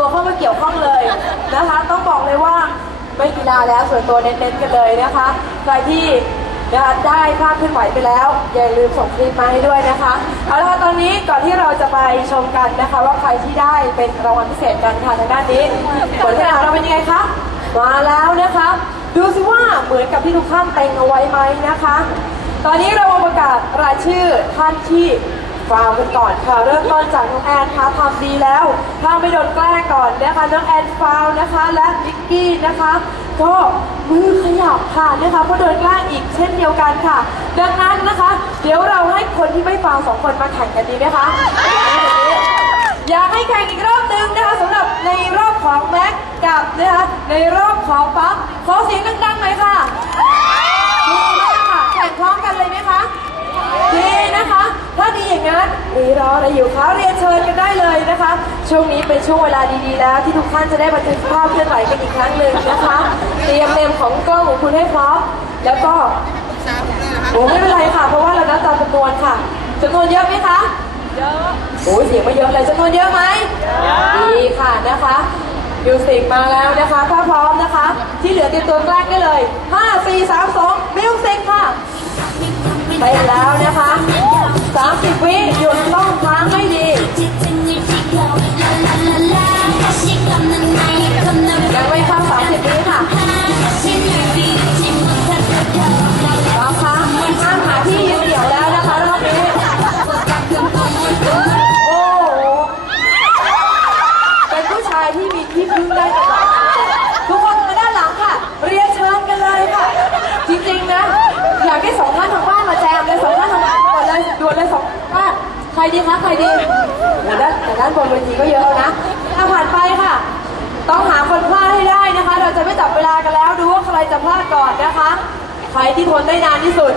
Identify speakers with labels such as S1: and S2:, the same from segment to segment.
S1: ตัวเข้ามาเกี่ยวข้องเลยนะคะ ต้องบอกเลยว่าไม่กีฬาแล้วส่วนตัวเน้นๆกันเลยนะคะใครที่นะคะได้ภาพขึ้นไหวไปแล้ว อย่าลืมส่งคลิปมาให้ด้วยนะคะเอาละคะตอนนี้ก่อนที่เราจะไปชมกันนะคะ ว่าใครที่ได้เป็นรางวัลพิเศษกันค่ะทางด้านนี้ผลคะแนนเราเป็นยังไงคะมาแล้วนะคะ ดูสิว่าเหมือนกับที่ทุกท่านเต็งเอาไว้ไหมนะคะ ตอนนี้เรามาประกาศรายชื่อท่านที่ ฟาวกันก่อนค่ะเริ่มต้นจากน้องแอนค่ะทำดีแล้ว ถ้าไม่โดนแกล้งก่อนนะคะน้องแอนฟาวนะคะ และวิกกี้นะคะ ก็มือขยับค่ะนะคะเพราะโดนแกล้งอีกเช่นเดียวกันค่ะ ดังนั้นนะคะ เดี๋ยวเราให้คนที่ไม่ฟาวสองคนมาแข่งกันดีไหมคะอยากให้แข่งอีกรอบหนึงนะคะสำหรับในรอบของแม็กกับนะคะในรอบของปั๊บขอเสียงดังๆหน่อยค่ะดีมากค่ะแข่งพร้อมกันเลยไหมคะดี อย่างนั้นมีรออะไรอยู่คะเรียนเชิญกันได้เลยนะคะ ช่วงนี้เป็นช่วงเวลาดีๆ แล้วที่ทุกท่านจะได้บันทึกภาพเคลื่อนไหวกันอีกครั้งหนึ่งนะคะ เตรียมเมมของกล้องของคุณให้พร้อม แล้วก็โอ้ไม่เป็นไรค่ะ เพราะว่าเรานับตามจำนวนค่ะจำนวนเยอะไหมคะโอ้ยเสียงไม่เยอะเลยจำนวนเยอะไหมดีค่ะนะคะมิวสิกมาแล้วนะคะถ้าพร้อมนะคะ ที่เหลือเตรียมตัวแกล้งได้เลย 5 4 3 2มิวสิกค่ะไปแล้วนะคะ 30วิห รดีคะใครดีโอ้ด้านแต่ด้านบนเวทีก็เยอะแล้วนะถ้าผ่านไปค่ะ ต้องหาคนพลาดให้ได้นะคะ เราจะไม่จับเวลากันแล้วดูว่าใครจะพลาดก่อนนะคะ ใครที่ทนได้นานที่สุด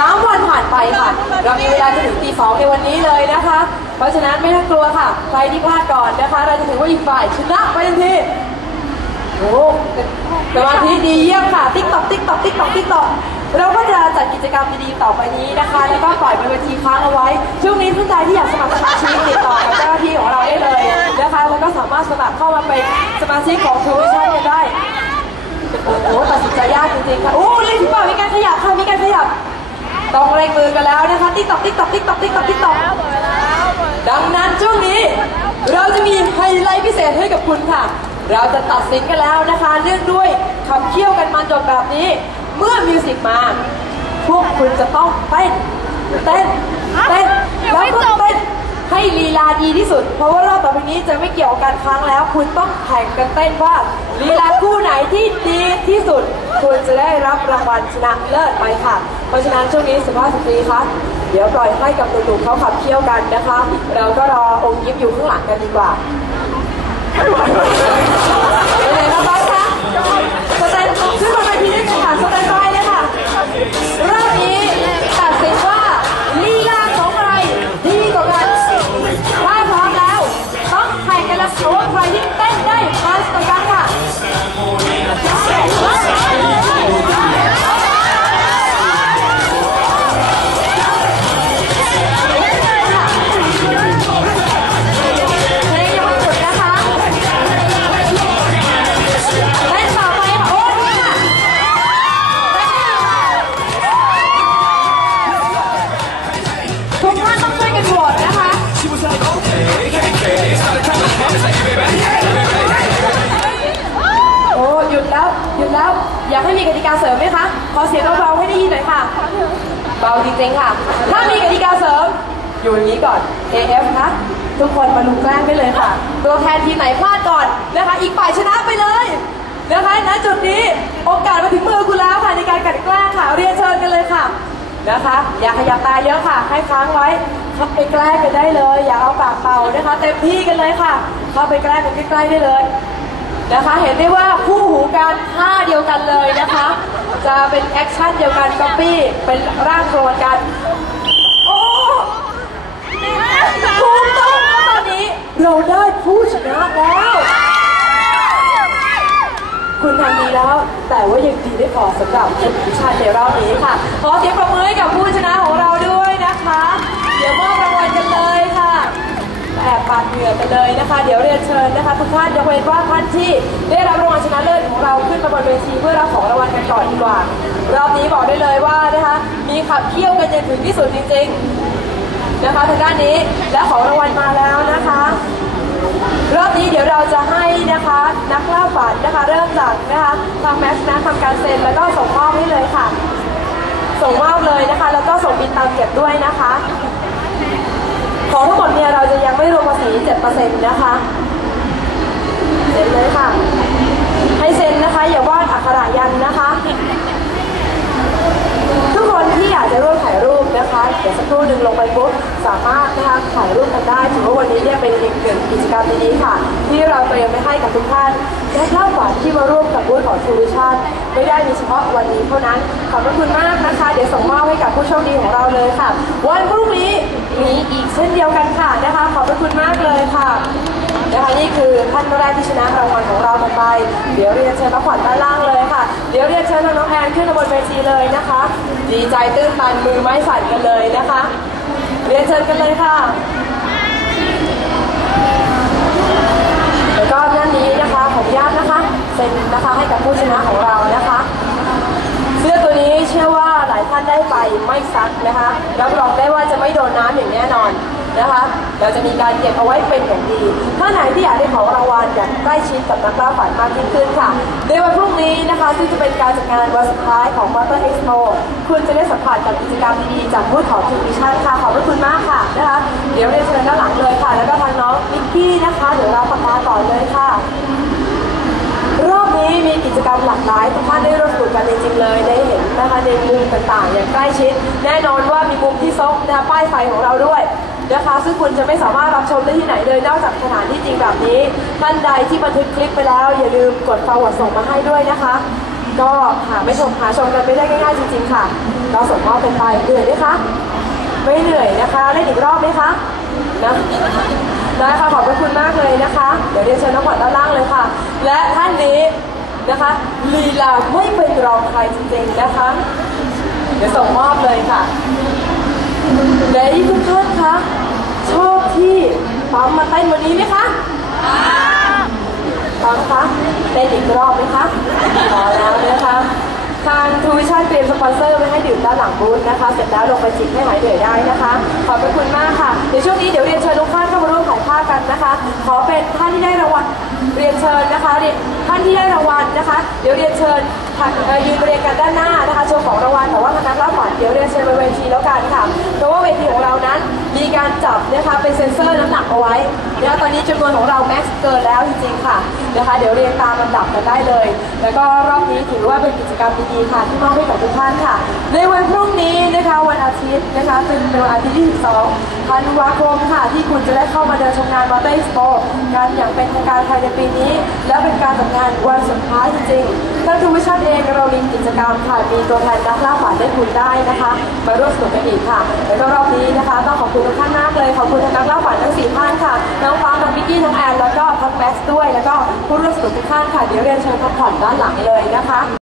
S1: สามวันผ่านไปค่ะ เรามีเวลาจะถึงตีสองในวันนี้เลยนะคะ เพราะฉะนั้นไม่ต้องกลัวค่ะ ใครที่พลาดก่อนนะคะ เราจะถือว่าอีกฝ่ายชนะไปทันทีโอ้สมาธิดีเยี่ยมค่ะ ติ๊กตอกติ๊กตอกติ๊กตอกติ๊กตอก เราก็จะจัดกิจกรรมดีๆต่อไปนี้นะคะ แล้วก็ปล่อยเป็นเวทีค้างเอาไว้ ช่วงนี้ท่านใดที่อยากสมัครสมาชิกติดต่อกับเจ้าหน้าที่ของเราได้เลยนะคะแล้วก็สามารถสมัครเข้ามาเป็นสมาชิกของทูวิชั่นกันได้โอ้โหตัดสินใจยากจริงๆค่ะโอ้เล่นถึงเปล่ามีการขยับค่ะมีการขยับต้องเร่งมือกันแล้วนะคะติ๊กตอกติ๊กตอกติ๊กตอกติ๊กตอกติ๊กตอกดังนั้นช่วงนี้เราจะมีไฮไลท์พิเศษให้กับคุณค่ะ เราจะตัดสินกันแล้วนะคะ เนื่องด้วยขับเคี่ยวกันมาจนแบบนี้ เมื่อมิวสิกมา พวกคุณจะต้องเต้น เต้น เต้น แล้วก็เต้นให้ลีลาดีที่สุด เพราะว่ารอบต่อไปนี้จะไม่เกี่ยวกับการค้างแล้ว คุณต้องแข่งกันเต้นว่าลีลาคู่ไหนที่ดีที่สุด คุณจะได้รับรางวัลชนะเลิศไปค่ะ เพราะฉะนั้นช่วงนี้สุภาพสตรีคะเดี๋ยวปล่อยให้กับหนุ่มๆเขาขับเคี่ยวกันนะคะ เราก็รอองค์ยิ้มอยู่ข้างหลังกันดีกว่า อยากให้มีกติกาเสริมไหมคะ ขอเสียงเบาๆให้ได้ยินหน่อยค่ะ เบาจริงๆค่ะ ถ้ามีกติกาเสริม อยู่อย่างนี้ก่อน AF คะทุกคนมาลุมแกล้งได้เลยค่ะ ตัวแทนทีมไหนพลาดก่อนนะคะ อีกฝ่ายชนะไปเลยนะคะณจุดนี้โอกาสมาถึงมือคุณแล้วค่ะในการกลันแกล้งค่ะ เรียนเชิญกันเลยค่ะนะคะ อย่าขยับตาเยอะค่ะ ให้ค้างไว้เข้าไปแกล้งกันได้เลย อย่าเอาปากเป่านะคะ เต็มที่กันเลยค่ะ เข้าไปแกล้งกันใกล้ๆได้เลยนะคะ เห็นได้ว่าคู่หูกันท่าเดียวกันเลยนะคะ จะเป็นแอคชั่นเดียวกันก๊อปปี้เป็นร่างโครกัน โอ้ถูกต้องตอนนี้เราได้ผู้ชนะแล้ว คุณทำดีแล้ว แต่ว่ายังดีไม่พอสำหรับชุดผู้ชายในรอบนี้ค่ะ ขอเสียงปรบมือให้กับผู้ชนะของเราด้วยนะคะ เดี๋ยวมอบรางวัลกันเลย แอบปาดเหงื่อกันเลยนะคะ เดี๋ยวเรียนเชิญนะคะทุกท่านยกเว้นว่าท่านที่ได้รับรางวัลชนะเลิศของเราขึ้นมาบนเวทีเพื่อรับของรางวัลกันก่อนดีกว่ารอบนี้บอกได้เลยว่านะคะมีขับเคี่ยวกันจนถึงที่สุดจริงๆนะคะทางด้านนี้และของรางวัลมาแล้วนะคะรอบนี้เดี๋ยวเราจะให้นะคะนักล่าฝันนะคะเริ่มจากนะคะทางแม็กซ์นะทำการเซ็นแล้วก็ส่งมอบให้เลยค่ะ ส่งมอบเลยนะคะ แล้วก็ส่งบินตามเก็บด้วยนะคะ ของทั้งหมดเนี่ยเราจะยังไม่รวมภาษี7%นะคะเซ็นเลยค่ะ ให้เซ็นนะคะ อย่าวาดอักขระยันนะคะ ทุกคนที่อยากจะร่วมถ่ายรูปนะคะ เดี๋ยวสักครู่หนึ่งลงไป รรมดีๆค่ะ ที่เราเตรียมไว้ให้กับทุกท่านและเล่าฝันที่มาร่วมกับบูธของทูวิชั่นไม่ได้มีเฉพาะวันนี้เท่านั้น ขอบพระคุณมากนะคะ เดี๋ยวส่งมอบให้กับผู้โชคดีของเราเลยค่ะ วันพรุ่งนี้มีอีกเช่นเดียวกันค่ะนะคะ ขอบพระคุณมากเลยค่ะนะคะนี่คือท่านแรกที่ชนะรางวัลของเรากันไป เดี๋ยวเรียนเชิญพักผ่อนด้านล่างเลยค่ะ เดี๋ยวเรียนเชิญน้องแอนขึ้นบนเวทีเลยนะคะ ดีใจตื้นตันมือไม้สั่นกันเลยนะคะ เรียนเชิญกันเลยค่ะ นะคะเซ็นนะคะให้กับผู้ชนะของเรานะคะ เสื้อตัวนี้เชื่อว่าหลายท่านได้ไปไม่ซักนะคะรับรองได้ว่าจะไม่โดนน้ำอย่างแน่นอนนะคะ เราจะมีการเก็บเอาไว้เป็นอย่างดีถ้าไหนที่อยากได้ของรางวัลอย่างใกล้ชิดกับนักล่าฝันมากยิ่งขึ้นค่ะ ในวันพรุ่งนี้นะคะซึ่งจะเป็นการจัดงานวันสุดท้ายของ Motor Expo คุณจะได้สัมผัสกับกิจกรรมดีๆจากบูธของทูวิชั่นค่ะขอบพระคุณมากค่ะนะคะ เดี๋ยวเรียนเชิญด้านหลังเลยค่ะ แล้วก็ทางน้องมิกกี้นะคะ เดี๋ยวเราปากกาก่อนเลยค่ะ รอบนี้มีกิ จกรรมหลากหลายทุกท่านได้ร่วมสนุกกันจริงๆเลยได้เห็นนะคะในมุมต่างๆ อย่างใกล้ชิด แน่นอนว่ามีมุมที่ซกนะคะป้ายไฟของเราด้วยนะคะซึ่งคุณจะไม่สามารถรับชมได้ที่ไหนเลยนอกจากสถานที่จริงแบบนี้ ท่านใดที่บันทึกคลิปไปแล้ว อย่าลืมกด forward ส่งมาให้ด้วยนะคะ ก็หาไม่ชมหาชมกันไม่ได้ง่ายๆจริง ๆ ค่ะ ก็ส่งมอบเป็นไปเหนื่อยไหมคะไม่เหนื่อยนะคะเล่นอีกรอบไหมคะนะได้ค่ะขอบพระคุณมากเลยนะคะ เดี๋ยวเรียนเชิญน้องขวัญด้านล่างเลยค่ะ และท่านนี้ นะคะลีลาไม่เป็นรองใครจริงๆนะคะ เดี๋ยวส่งมอบเลยค่ะและที่ทุกท่านคะชอบที่ปั๊มมาเต้นวันนี้ไหมคะฟังคะเต้นอีกรอบไหมคะพอแล้วนะคะทางทูวิชั่นเตรียมสปอนเซอร์ไว้ให้ดื่มด้านหลังบูธนะคะ เสร็จแล้วลงไปจิบให้หายเหนื่อยได้นะคะ ขอบพระคุณมากค่ะ เดี๋ยวช่วงนี้เดี๋ยวเรียนเชิญทุกท่านเข้ามาร่วมถ่ายภาพกันนะคะ ขอเป็นท่านที่ได้รางวัลเรียนเชิญนะคะเรียน รางวั ทางยืนเรียงกันด้านหน้านะคะโชว์ของรางวัลแต่ว่าทางนักล่าฝันเดี๋ยวเรียนเชิญบนเวทีแล้วกันค่ะเพราะว่าเวทีของเรานั้นมีการจับนะคะเป็นเซ็นเซอร์น้ำหนักเอาไว้นะคะตอนนี้จำนวนของเราแม็กซ์เกินแล้วจริงๆค่ะนะคะเดี๋ยวเรียงตามลำดับกันได้เลย แล้วก็รอบนี้ถือว่าเป็นกิจกรรมดีๆค่ะที่มอบให้กับทุกท่านค่ะ ในวันพรุ่งนี้นะคะวันอาทิตย์นะคะซึ่งเป็นวันอาทิตย์ที่12ธันวาคมค่ะที่คุณจะได้เข้ามาเดินชมงานมอเตอร์เอ็กซ์โปกันอย่างเป็นทางการภายในปีนี้ และเป็นการจัดงานวันสุดท้ายจริงๆ ท่านทูวิชั่นเองเรามีกิจกรรมค่ะมีตัวแทนนักล่าฝันได้คุณได้นะคะมาร่วมสนุกกันอีกค่ะแล้วก็รอบนี้นะคะต้องขอบคุณทุกท่านมากเลยขอบคุณทางนักล่าฝันทั้งสี่ท่านค่ะน้องฟ้าน้องพิกกี้น้องแอนแล้วก็พักแม็กด้วย แล้วก็ผู้ร่วมสนุกทุกท่านค่ะเดี๋ยวเรียนเชิญพักผ่อนด้านหลังเลยนะคะ